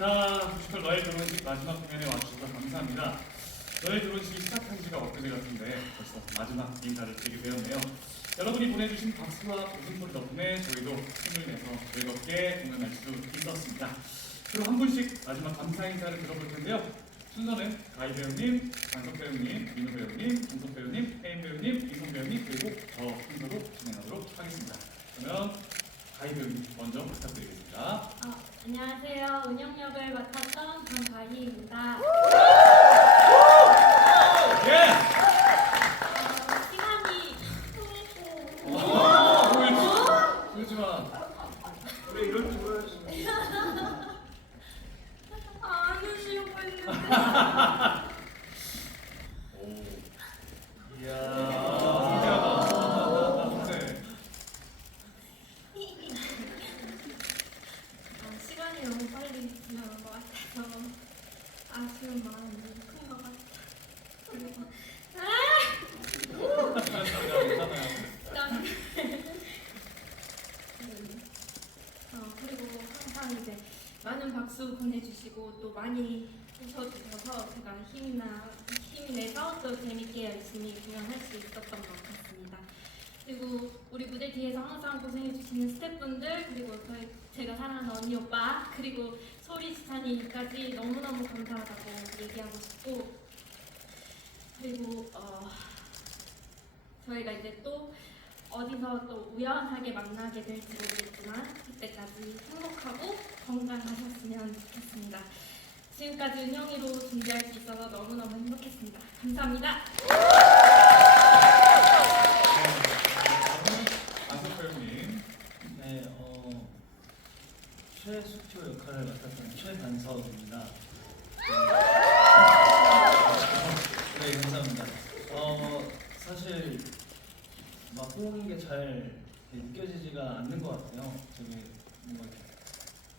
자, 뮤지컬 너의 결혼식 마지막 공연에 와주셔서 감사합니다. 너의 결혼식이 시작한 지가 엊그제 같은데 벌써 마지막 인사를 드리게 되었네요. 여러분이 보내주신 박수와 웃음소리 덕분에 저희도 힘을 내서 즐겁게 공연할 수 있었습니다. 그럼 한 분씩 마지막 감사 인사를 들어볼 텐데요. 순서는 가희 배우님, 강석 배우님, 민호 배우님, 정석 배우님, 혜인 배우님, 이성 배우님 그리고 저 순서로 진행하도록 하겠습니다. 그러면 배우님 먼저 부탁드리겠습니다. 어, 안녕하세요. 운영 역을 맡았던 강가희입니다. 예! 어, 시간이 오! 울지 마. 그래 이럴 줄 알았어. 아, 안 해주려고 했는데 오. 이야. 신기하다. 네. 어, 시간이 너무 빨리 지나간 것 같아서 아쉬운 마음이 큰 것 같아요. 그리고 아! 괜찮아요. 짠. 음. 어, 그리고 항상 이제 많은 박수 보내주시고 또 많이 웃어주셔서 제가 힘이나 힘이 내서 또 재밌게 열심히 공연할 수 있었던 것 같습니다. 그리고 우리 무대 뒤에서 항상 고생해주시는 스태프분들 그리고 저희 제가 사랑하는 언니 오빠 그리고 소리 지찬이까지 너무너무 감사하다고 얘기하고 싶고 그리고 어, 저희가 이제 또 어디서 또 우연하게 만나게 될지 모르겠지만 그때까지 행복하고 건강하셨으면 좋겠습니다. 지금까지 은영이로 준비할 수 있어서 너무너무 행복했습니다. 감사합니다. 다음은 안석 배우님. 네, 어, 최수표 역할을 맡았던 최단석입니다. 네, 감사합니다. 어, 사실 막 호응인 게잘 느껴지지가 않는 것 같아요. 되게 뭔가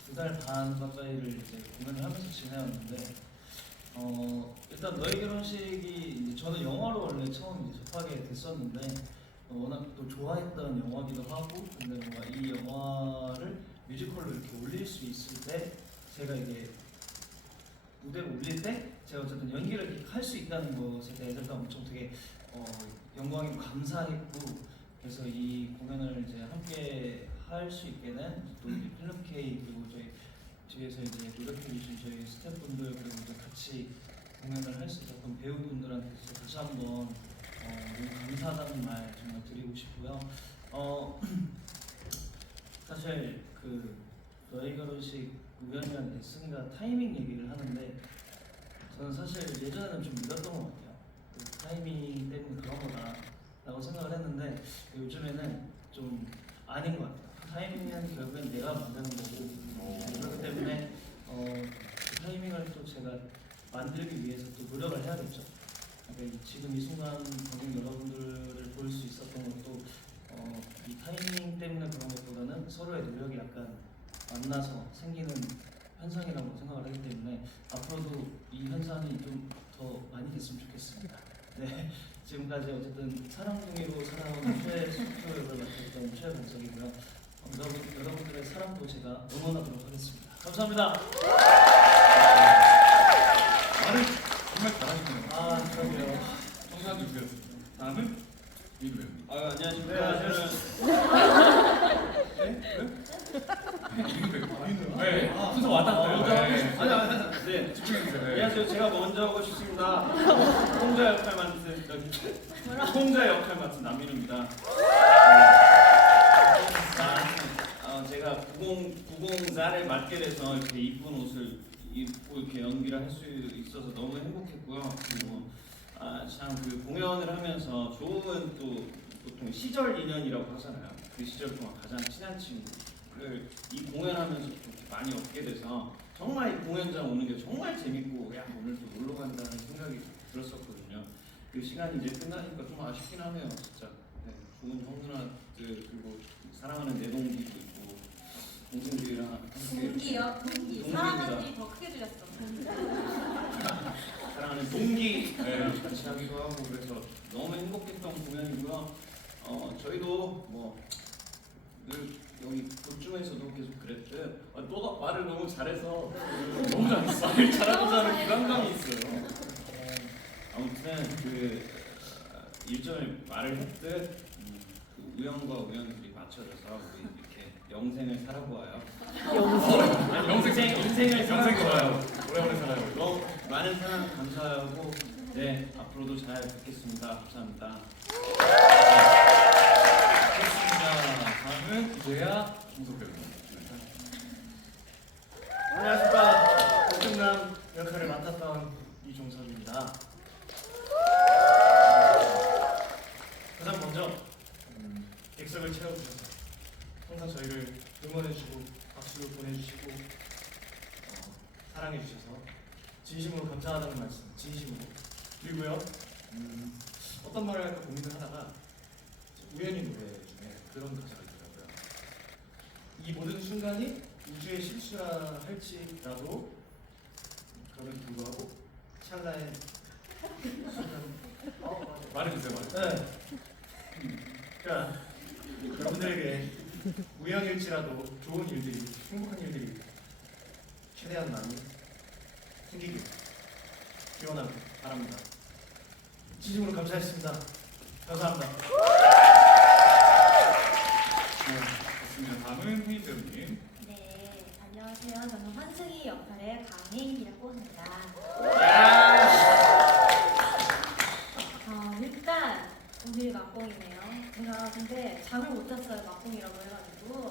두달 반 가까이를 이제 공연을 하면서 지내왔는데 어, 일단 너의 결혼식이 이제 저는 영화로 원래 처음 이제 접하게 됐었는데 어, 워낙 또 좋아했던 영화기도 하고 근데 뭔가 이 영화를 뮤지컬로 이렇게 올릴 수 있을 때 제가 이게 무대를 올릴 때 제가 어쨌든 연기를 할 수 있다는 것에 대해서 일단 엄청 되게 어, 영광이고 감사했고 그래서 이 공연을 이제 함께 할 수 있게 된또 필름 K 그리고 저희 뒤에서 이제 노력해 주신 저희 스태프분들 그리고 이제 같이 공연을 할 수 있었던 배우분들한테 진짜 다시 한번 어, 너무 감사하다는 말 정말 드리고 싶고요. 어, 사실 그 너의 결혼식 우연이랑 데스가 타이밍 얘기를 하는데 저는 사실 예전에는 좀 믿었던 것 같아요. 그 타이밍 때문에 그런 거다라고 생각을 했는데 요즘에는 좀 아닌 것 같아요. 타이밍은 결국엔 내가 만드는 거고 그렇기 때문에 어, 그 타이밍을 또 제가 만들기 위해서 또 노력을 해야겠죠. 그러니까 이- 지금 이 순간 관객 여러분들을 볼 수 있었던 것도 어, 이 타이밍 때문에 그런 것보다는 서로의 노력이 약간 만나서 생기는 현상이라고 생각을 하기 때문에 앞으로도 이 현상이 좀 더 많이 됐으면 좋겠습니다. 네, 지금까지 어쨌든 사랑둥이로 살아온 최 수표 역을 맡았던 최범석이고요. 어, 여러분, 여러분들의 사랑도 제가 응원하도록 하겠습니다. 감사합니다. 말을 정말 잘하시네요. 아, 그럼요. 청산 주시겠습니다. 다음은 민호 배우님. 아, 안녕하십니까. 네, 저는 민호 배우. 민호. 네. 순서 왔다 갔다 먼저 해요. 하고 네. 싶- 아니, 아니, 아니, 네. 집중해주세요. 네. 안녕하세요. 제가 먼저 하고 싶습니다. 홍자 역할 맡은 여기 홍자 역할 맡은 남민우입니다. 아, 제가 90 90살에 맞게 돼서 이렇게 이쁜 옷을 입고 이렇게 연기를 할 수 있어서 너무 행복했고요. 그리고 아, 참 그 공연을 하면서 좋은 또 보통 시절 인연이라고 하잖아요. 그 시절 동안 가장 친한 친구를 이 공연하면서 좀 많이 얻게 돼서 정말 이 공연장 오는 게 정말 재밌고 야 오늘 또 놀러 간다는 생각이 들었었거든요. 그 시간이 이제 끝나니까 좀 아쉽긴 하네요, 진짜. 네, 좋은 형 누나들 그리고 사랑하는 내 동기도 있고 동생들이랑 함께 동기요, 동기. 동기입니다. 사랑하는 더 크게 줄였어. 사랑하는 동기 네, 같이 하기도 하고 그래서 너무 행복했던 공연이고요. 어, 저희도 뭐 늘 여기 고중에서도 계속 그랬듯 아, 또 말을 너무 잘해서 너무 잘했어. 말 잘하고자는 부담감이 있어요. 아무튼 그 어, 일정을 말을 했듯 음, 그 우연과 우연들이 맞춰져서 우리 이렇게 영생을 살아보아요. 영생 인생 인생을 영생 살아보아요. 오래오래 살아요. 너무 많은 사랑 감사하고 네 앞으로도 잘 뵙겠습니다. 감사합니다. 좋습니다. 다음은 이제야 김석 배우. 안녕하십니까 고등남 역할을 맡았던 이종석입니다. 가장 먼저 음, 객석을 채워주셔서 항상 저희를 응원해주시고 박수 보내주시고 어, 사랑해주셔서 진심으로 감사하다는 말씀 진심으로 드리고요. 음, 어떤 말을 할까 고민을 하다가 우연히 노래 중에 그런 가사가 있더라고요. 이 모든 순간이 우주의 실수라 할지라도 그럼에도 불구하고 찰나의 어. 말해주세요. 말해주세요. 네. 그러니까 여러분들에게 우연일지라도 좋은 일들이 행복한 일들이 최대한 많이 생기길 기원하고 바랍니다. 진심으로 감사했습니다. 감사합니다. 네, 좋습니 다. 다음은 휘인 배우님. 네, 안녕하세요. 저는 환승이 역할의 강혜인이라고 합니다. 어, 일단 오늘 막공이네요. 제가 근데 잠을 못 잤어요. 막공이라고 해가지고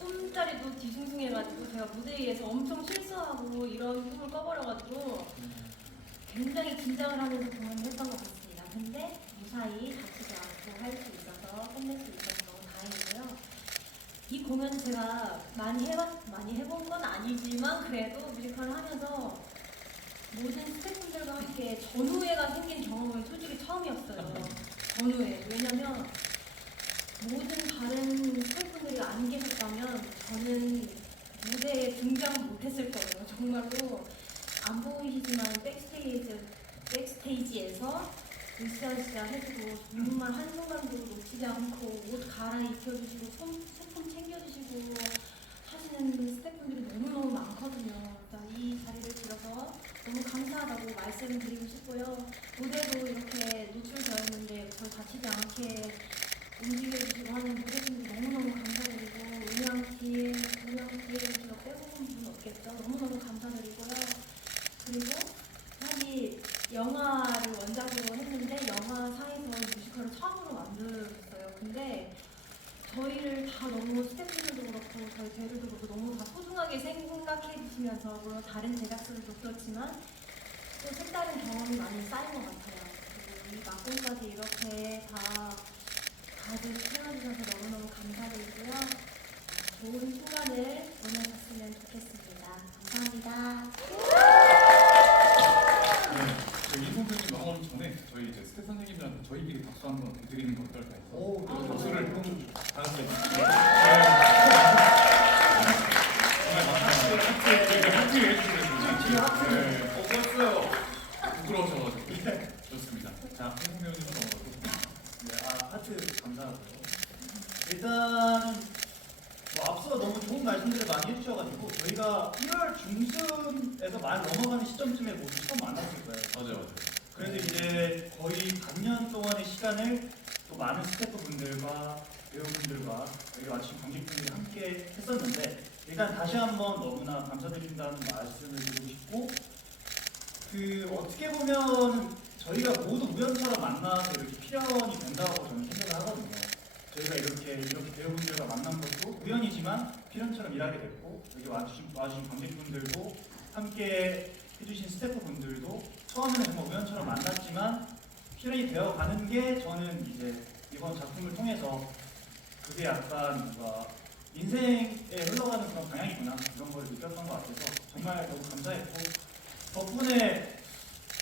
꿈자리도 뒤숭숭해가지고 제가 무대 위에서 엄청 실수하고 이런 꿈을 꿔버려가지고 굉장히 긴장을 하면서 공연을 했던 것 같습니다. 근데 무사히 다치지 않고 할 수 있어서 끝낼 수 있어서. 이 공연 제가 많이 해봤 많이 해본 건 아니지만 그래도 뮤지컬을 하면서 모든 스태프분들과 함께 전우회가 생긴 경험은 솔직히 처음이었어요. 전우회 왜냐면 모든 다른 스태프분들이 안 계셨다면 저는 무대에 등장 못했을 거예요. 정말로 안 보이시지만 백스테이지 백스테이지에서 으쌰으쌰 해주고 정말 한순간도 놓치지 않고 옷 갈아입혀주시고 손, 소품 챙겨주시고 하시는 스태프분들이 너무너무 많거든요. 일단 이 자리를 빌어서 너무 감사하다고 말씀을 드리고 싶고요. 무대도 이렇게 노출되어 있는데 저 다치지 않게 움직여주시고 하는 무대분들 너무너무 감사드리고 음향팀, 음향팀 제가 빼먹은 분 없겠죠? 너무너무 감사드리고요. 그리고 사실 영화를 원작으로 했는데 영화상에서 뮤지컬을 처음으로 만들었어요. 근데 저희를 다 너무 스태프들도 그렇고 저희 배우들도 너무 다 소중하게 생각해 주시면서 물론 다른 제작사들도 그렇지만 또 색다른 경험이 많이 쌓인 것 같아요. 그리고 이 막공까지 이렇게 다 가득 채워주셔서 너무너무 감사드리고요. 좋은 순간을 보내셨으면 좋겠습니다. 감사합니다. 네, 저희 이성 배우님 나오기 전에 저희 이제 스태프 선생님들한테 저희끼리 박수 한번 드리는 거 어떨까 해서 오, 그 박수를 다 같이 해주세요. 네, 하트 해주세요. 네, 어 벌써요. 부끄러우셔가지고 좋습니다. 자, 이성 배우님 넘어가고. 네, 아, 하트 감사하고요. 일단 뭐 앞서 너무 좋은 말씀들을 많이 해주셔가지고 저희가 1월 중순에서 말 넘어가는 시점쯤에 모두 처음 만났을 거예요. 맞아요, 맞아요. 그래서 이제 거의 반년 동안의 시간을 또 많은 스태프분들과 배우분들과 여기 와주신 관객분들이 함께 했었는데 일단 다시 한번 너무나 감사드린다는 말씀을 드리고 싶고 그 어떻게 보면 저희가 모두 우연처럼 만나서 이렇게 필연이 된다고 저는 생각을 하거든요. 저희가 이렇게 이렇게 배우분들과 만난 것도 우연이지만 필연처럼 일하게 됐고 여기 와주신 와주신 관객분들도 함께 해주신 스태프분들도 처음에는 정말 우연처럼 만났지만 필연이 되어가는 게 저는 이제 이번 작품을 통해서 그게 약간 뭔가 인생에 흘러가는 그런 방향이구나 이런 걸 느꼈던 것 같아서 정말 너무 감사했고 덕분에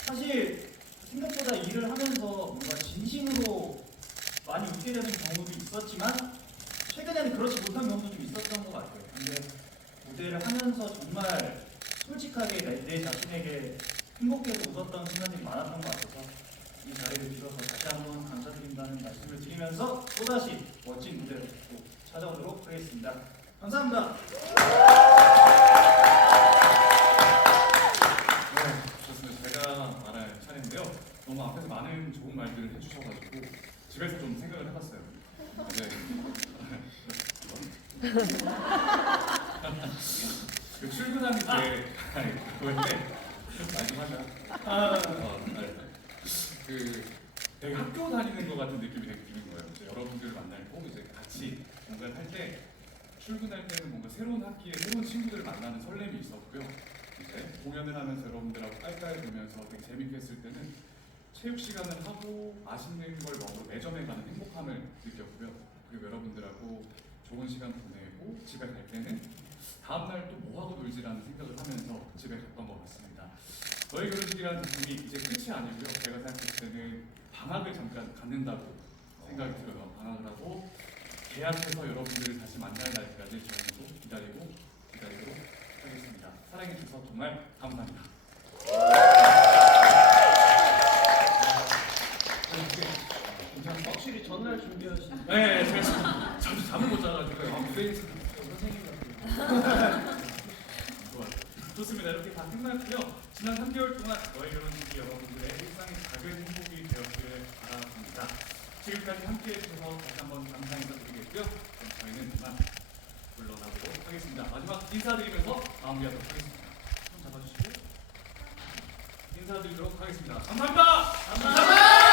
사실 생각보다 일을 하면서 뭔가 진심으로 많이 웃게 되는 경우도 있었지만 최근에는 그렇지 못한 경우도 좀 있었던 것 같아요. 근데 무대를 하면서 정말 솔직하게 내, 내 자신에게 행복해서 웃었던 순간들이 많았던 것 같아서 이 자리를 빌어서 다시 한번 감사드린다는 말씀을 드리면서 또다시 멋진 무대로 또 찾아오도록 하겠습니다. 감사합니다. 네, 좋습니다. 제가 말할 차례인데요. 너무 앞에서 많은 좋은 말들을 해주셔가지고 집에서 좀 생각을 해봤어요. 네. 그 출근하는 게 아니 그건데 말좀 하자. 아, 어, 네. 그 되게 학교 다니는 것 같은 느낌이 되게 드는 거예요. 이제 여러분들을 만나고 이제 같이 뭔가를 할 때 출근할 때는 뭔가 새로운 학기에 새로운 친구들을 만나는 설렘이 있었고요. 이제 공연을 하면서 여러분들하고 깔깔 대면서 되게 재밌게 했을 때는 체육 시간을 하고 맛있는 걸 먹으러 매점에 가는 행복함을 느꼈고요. 그리고 여러분들하고 좋은 시간 보내고 집에 갈 때는 다음날 또 뭐 하고 놀지라는 생각을 하면서 집에 갔던 것 같습니다. 너희 결혼식이라는 작품이 이제 끝이 아니고요. 제가 생각했을 때는 방학을 잠깐 갖는다고 생각이 들어요. 방학을 하고 계약해서 여러분들을 다시 만날 날까지 저희도 기다리고 기다리도록 하겠습니다. 사랑해 주셔서 정말 감사합니다. 네, 확실히 전날 준비하신 네, 제가 지금 잠시 잠을 못 자가지고 아, 무대에서 선생님 같아요. 좋아요. 좋습니다. 이렇게 다 끝났고요. 지난 3개월 동안 너의 결혼식이 여러분들의 일상의 작은 행복이 되었기를 바랍니다. 지금까지 함께 해주셔서 다시 한번 감사 인사드리겠고요. 그럼 저희는 그만 물러나도록 하겠습니다. 마지막 인사드리면서 마무리하도록 하겠습니다. 손 잡아주시고 인사드리도록 하겠습니다. 감사합니다. 감사합니다.